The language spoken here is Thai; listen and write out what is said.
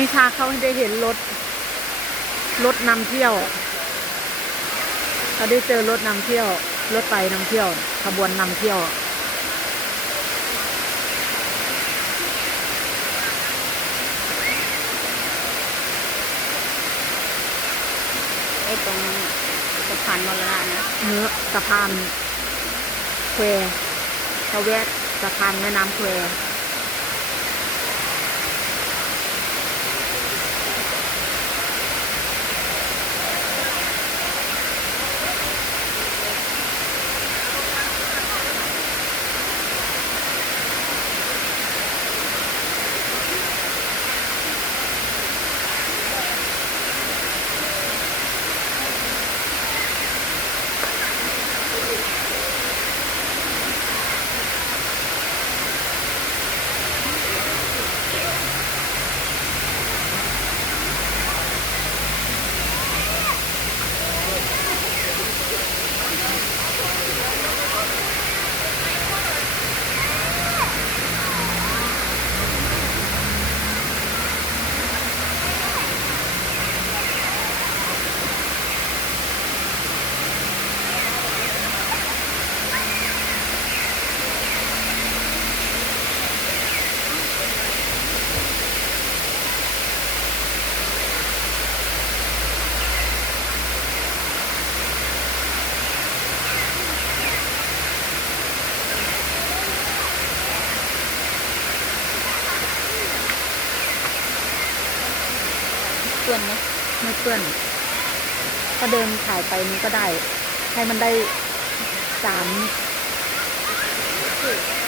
นิชาเขาให้ได้เห็นรถนำเที่ยวเขาได้เจอรถนำเที่ยวรถไฟนำเที่ยวขบวนนำเที่ยวไอ้ตรงสะพานมรณะนะ เนื้อสะพานแควเขาแวะสะพานแม่น้ำแควเพื่อนไหม ไม่เพื่อนก็เดินถ่ายไปนี้ก็ได้ให้มันได้3